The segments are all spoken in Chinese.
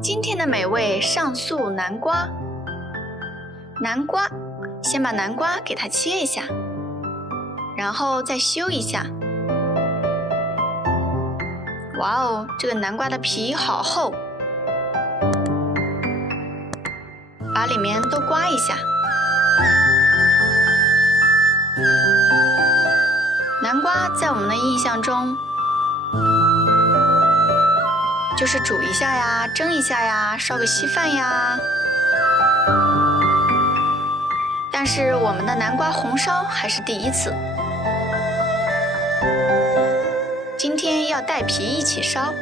今天的美味上素南瓜。南瓜，先把南瓜给它切一下，然后再修一下。哇哦，这个南瓜的皮好厚，把里面都刮一下。南瓜在我们的印象中就是煮一下呀，蒸一下呀，烧个稀饭呀。但是我们的南瓜红烧还是第一次。今天要带皮一起烧。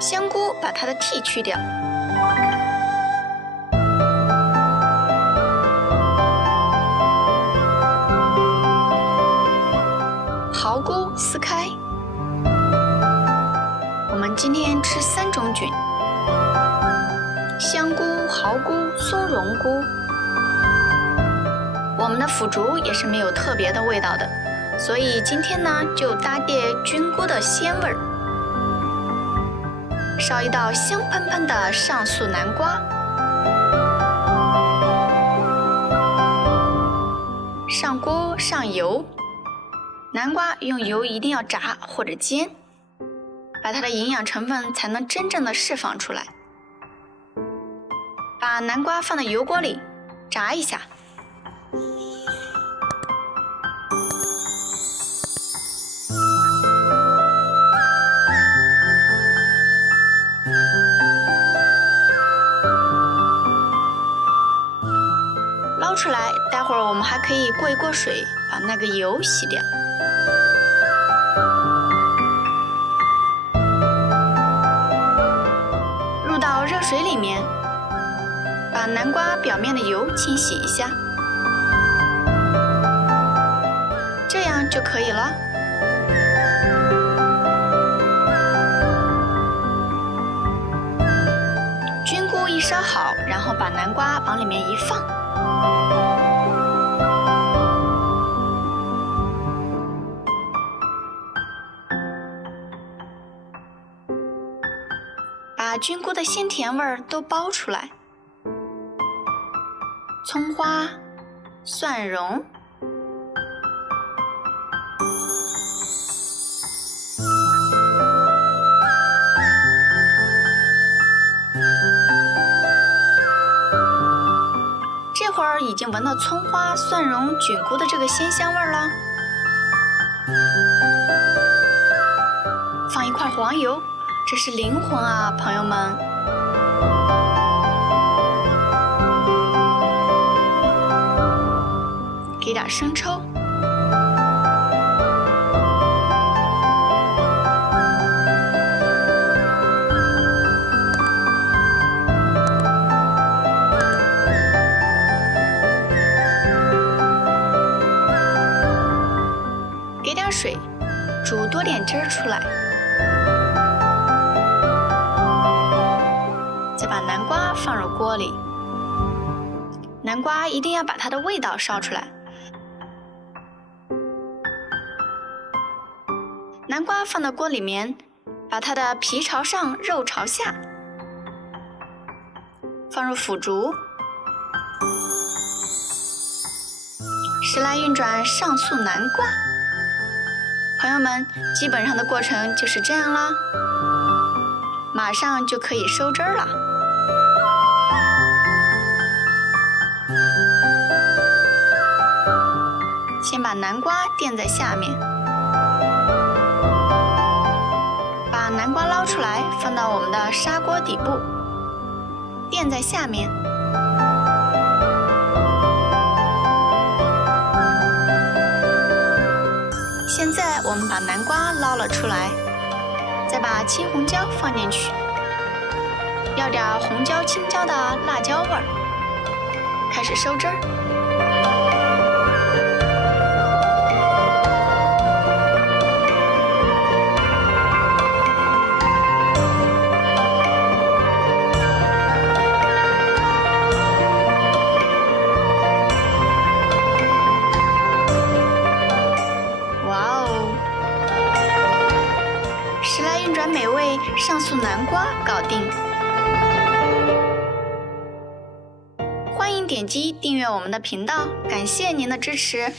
香菇把它的蒂去掉。蚝菇撕开。我们今天吃3种菌：香菇、蚝菇、松茸菇。我们的腐竹也是没有特别的味道的，所以今天呢就搭配菌菇的鲜味儿，烧一道香喷喷的上素南瓜。上锅上油。南瓜用油一定要炸或者煎，把它的营养成分才能真正的释放出来。把南瓜放到油锅里炸一下。捞出来，待会儿我们还可以过一过水，把那个油洗掉。入到热水里面，把南瓜表面的油清洗一下，这样就可以了。菌菇一烧好，然后把南瓜往里面一放。把菌菇的鲜甜味儿都包出来。葱花、蒜蓉、这会儿已经闻到葱花、蒜蓉、菌菇的这个鲜香味儿了。放一块黄油，这是灵魂啊，朋友们！给点生抽，给点水，煮多点汁儿出来。再把南瓜放入锅里，南瓜一定要把它的味道烧出来。南瓜放到锅里面，把它的皮朝上，肉朝下。放入腐竹，时来运转上素南瓜。朋友们，基本上的过程就是这样啦，马上就可以收汁儿了。先把南瓜垫在下面，把南瓜捞出来，放到我们的砂锅底部，垫在下面。现在我们把南瓜捞了出来，再把青红椒放进去，要点红椒青椒的辣椒味儿，开始收汁儿。然美味上素南瓜搞定。欢迎点击订阅我们的频道，感谢您的支持。